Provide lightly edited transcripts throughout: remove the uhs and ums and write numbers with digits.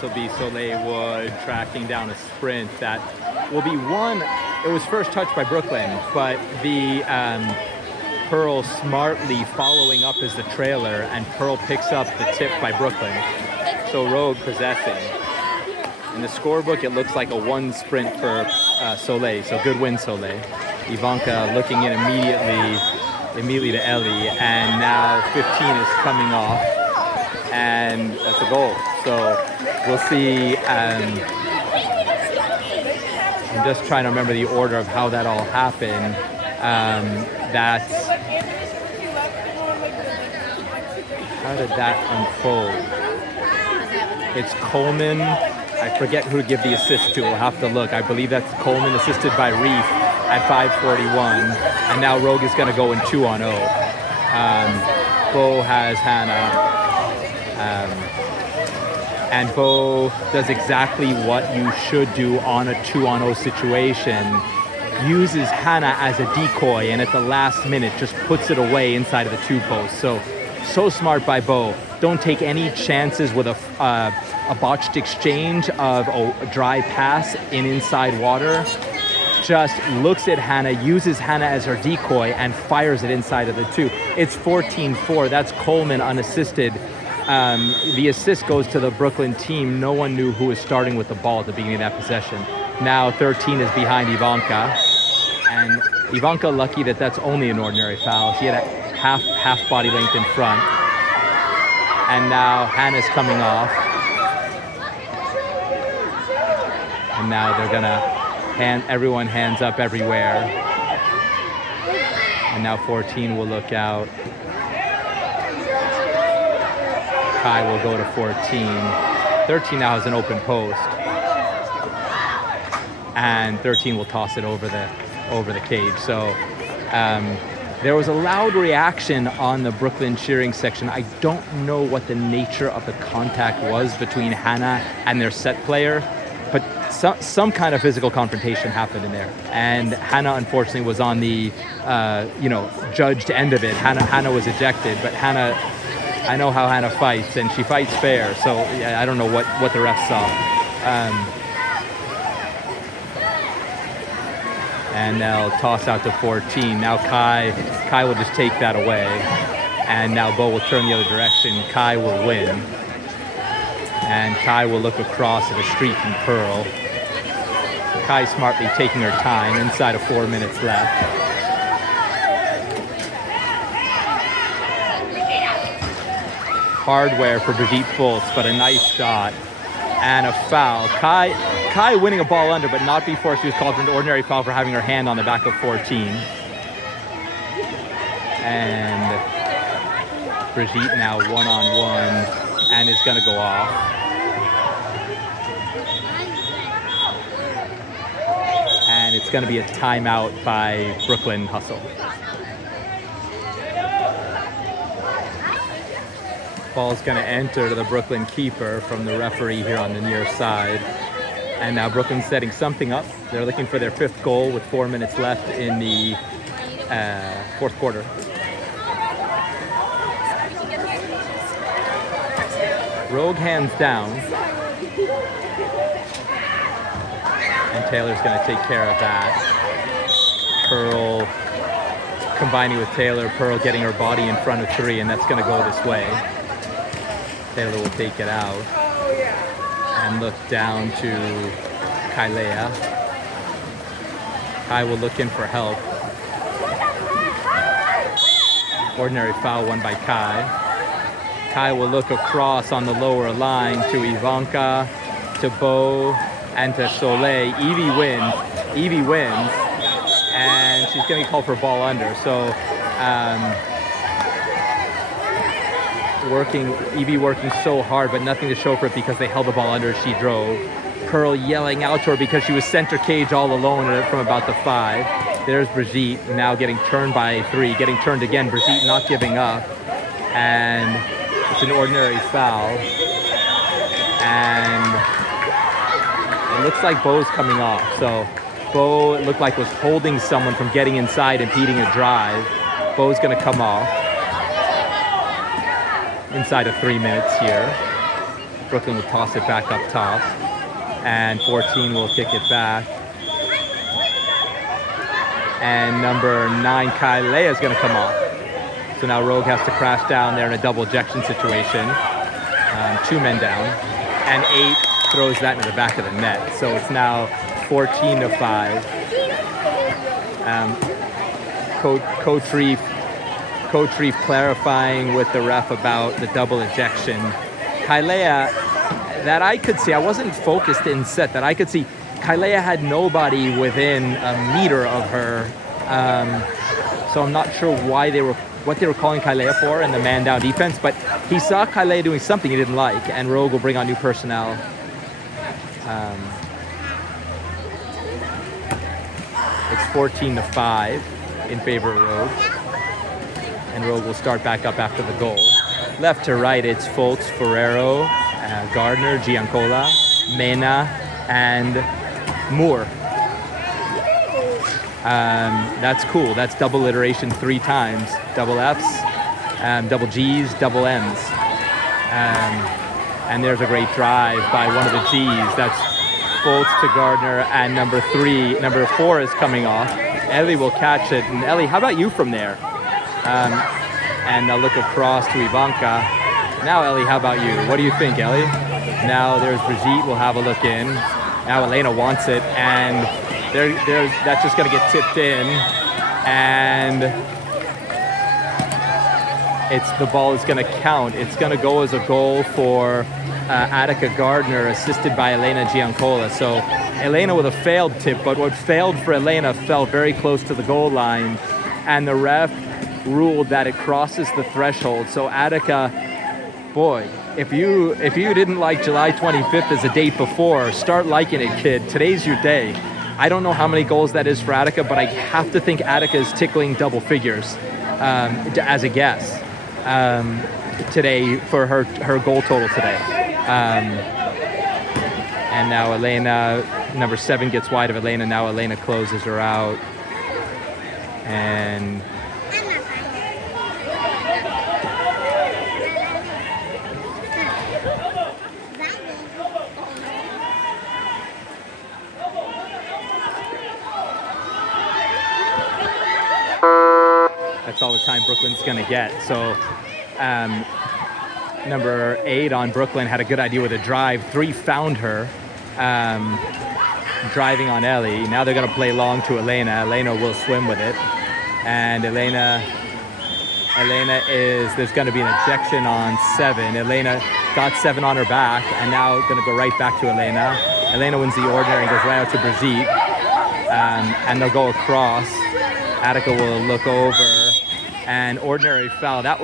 This will be Soleil Wood tracking down a sprint that will be won. It was first touched by Brooklyn, but the Pearl smartly following up as the trailer, and Pearl picks up the tip by Brooklyn. So Rogue possessing. In the scorebook, it looks like a one sprint for Soleil, so good win, Soleil. Ivanka looking in immediately to Ellie, and now 15 is coming off, and that's a goal. So we'll see. I'm just trying to remember the order of how that all happened. How did that unfold? It's Coleman. I forget who to give the assist to. We'll have to look. I believe that's Coleman assisted by Reef at 5:41. And now Rogue is going to go in 2-on-0. Bo has Hannah. And Bo does exactly what you should do on a 2-on-0 situation. Uses Hannah as a decoy, and at the last minute just puts it away inside of the 2 post. So smart by Bo. Don't take any chances with a botched exchange of a dry pass in inside water. Just looks at Hannah, uses Hannah as her decoy, and fires it inside of the 2. It's 14-4. That's Coleman unassisted. The assist goes to the Brooklyn team. No one knew who was starting with the ball at the beginning of that possession. Now 13 is behind Ivanka. And Ivanka lucky that that's only an ordinary foul. She had a half body length in front. And now Hannah's coming off. And now they're gonna everyone hands up everywhere. And now 14 will look out. Kai will go to 14. 13 now has an open post. And 13 will toss it over the cage. So there was a loud reaction on the Brooklyn cheering section. I don't know what the nature of the contact was between Hannah and their set player, but some kind of physical confrontation happened in there. And Hannah, unfortunately, was on the judged end of it. Hannah was ejected, but Hannah, I know how Hannah fights, and she fights fair. So yeah, I don't know what the refs saw. And they'll toss out to 14. Now Kai will just take that away. And now Bo will turn the other direction. Kai will win. And Kai will look across at a streak in Pearl. Kai smartly taking her time inside of 4 minutes left. Hardware for Brigitte Fultz, but a nice shot. And a foul. Kai winning a ball under, but not before she was called for an ordinary foul for having her hand on the back of 14. And Brigitte now one-on-one and is going to go off. And it's going to be a timeout by Brooklyn Hustle. Ball's going to enter to the Brooklyn keeper from the referee here on the near side. And now Brooklyn's setting something up. They're looking for their 5th goal with 4 minutes left in the 4th quarter. Rogue hands down. And Taylor's going to take care of that. Pearl combining with Taylor. Pearl getting her body in front of 3, and that's going to go this way. Taylor will take it out and look down to Kailea. Kai will look in for help. Ordinary foul won by Kai. Kai will look across on the lower line to Ivanka, to Bo, and to Soleil. Evie wins, and she's going to be called for ball under. So Evie working so hard, but nothing to show for it because they held the ball under as she drove. Pearl yelling out to her because she was center cage all alone from about the 5. There's Brigitte now getting turned by 3, getting turned again. Brigitte not giving up, and it's an ordinary foul. And it looks like Bo's coming off. So Bo, it looked like, was holding someone from getting inside, impeding a drive. Bo's going to come off inside of 3 minutes here. Brooklyn will toss it back up top. And 14 will kick it back. And number 9, Kailea, is going to come off. So now Rogue has to crash down there in a double ejection situation. 2 men down. And 8 throws that into the back of the net. So it's now 14-5. Coach Reef clarifying with the ref about the double ejection. Kailea, that I could see, I wasn't focused in set, that I could see Kailea had nobody within a meter of her. So I'm not sure what they were calling Kailea for in the man down defense, but he saw Kailea doing something he didn't like, and Rogue will bring on new personnel. It's 14-5 in favor of Rogue. And Rogue will start back up after the goal. Left to right, it's Foltz, Ferrero, Gardner, Giancola, Mena, and Moore. That's cool. That's double iteration 3 times. Double Fs, double Gs, double Ms. And there's a great drive by one of the Gs. That's Foltz to Gardner, and number 4 is coming off. Ellie will catch it. And Ellie, how about you from there? And they'll look across to Ivanka. Now, Ellie, how about you? What do you think, Ellie? Now there's Brigitte. We'll have a look in. Now Elena wants it, and that's just going to get tipped in. And the ball is going to count. It's going to go as a goal for Attica Gardner, assisted by Elena Giancola. So Elena with a failed tip, but what failed for Elena fell very close to the goal line, and the ref ruled that it crosses the threshold. So Attica, boy, if you didn't like July 25th as a date before, start liking it, kid. Today's your day. I don't know how many goals that is for Attica, but I have to think Attica is tickling double figures as a guess today for her goal total today. And now Elena, number 7 gets wide of Elena. Now Elena closes her out. And that's all the time Brooklyn's going to get. So number 8 on Brooklyn had a good idea with a drive. 3 found her driving on Ellie. Now they're going to play long to Elena. Elena will swim with it. And Elena there's going to be an ejection on 7. Elena got 7 on her back, and now going to go right back to Elena. Elena wins the ordinary and goes right out to Brigitte. And they'll go across. Attica will look over, and ordinary foul. That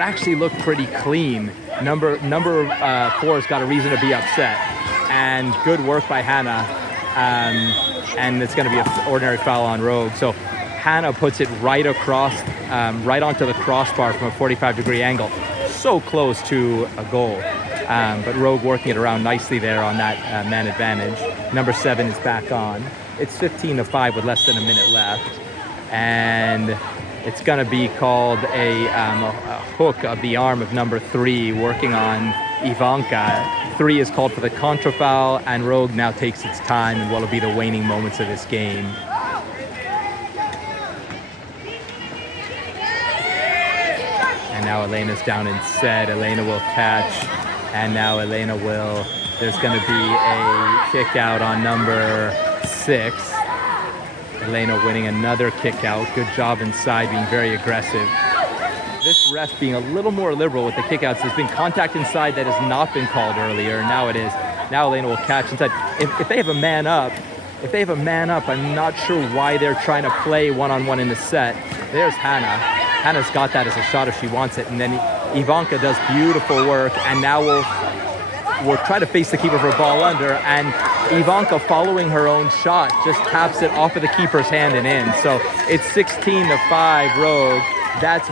actually looked pretty clean. Number 4's got a reason to be upset, and good work by Hannah. And it's going to be an ordinary foul on Rogue. So Hannah puts it right across, right onto the crossbar from a 45-degree angle, so close to a goal. But Rogue working it around nicely there on that man advantage. Number 7 is back on. It's 15-5 with less than a minute left. And it's going to be called a hook of the arm of number 3 working on Ivanka. 3 is called for the contra foul, and Rogue now takes its time in what will be the waning moments of this game. And now Elena's down in set. Elena will catch, and now Elena will. There's going to be a kick out on number 6. Elena winning another kick out. Good job inside, being very aggressive. This ref being a little more liberal with the kickouts. There's been contact inside that has not been called earlier. Now it is. Now Elena will catch inside. If they have a man up, I'm not sure why they're trying to play one-on-one in the set. There's Hannah. Hannah's got that as a shot if she wants it. And then Ivanka does beautiful work, and now we'll try to face the keeper for a ball under, and Ivanka, following her own shot, just taps it off of the keeper's hand and in. So it's 16-5 Rogue. That's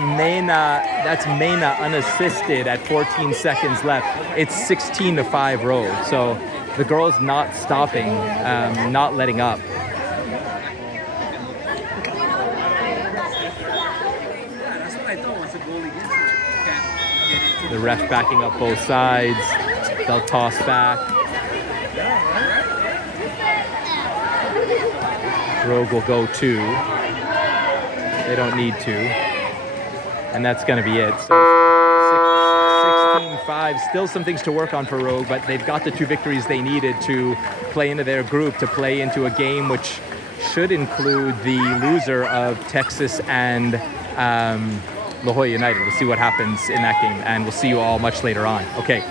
Mena unassisted at 14 seconds left. It's 16-5 Rogue. So the girl's not stopping, not letting up. The ref backing up both sides. They'll toss back. Rogue will go 2. They don't need to. And that's going to be it. So 16-5. Still some things to work on for Rogue, but they've got the 2 victories they needed to play into their group, to play into a game which should include the loser of Texas and La Jolla United. We'll see what happens in that game, and we'll see you all much later on. Okay.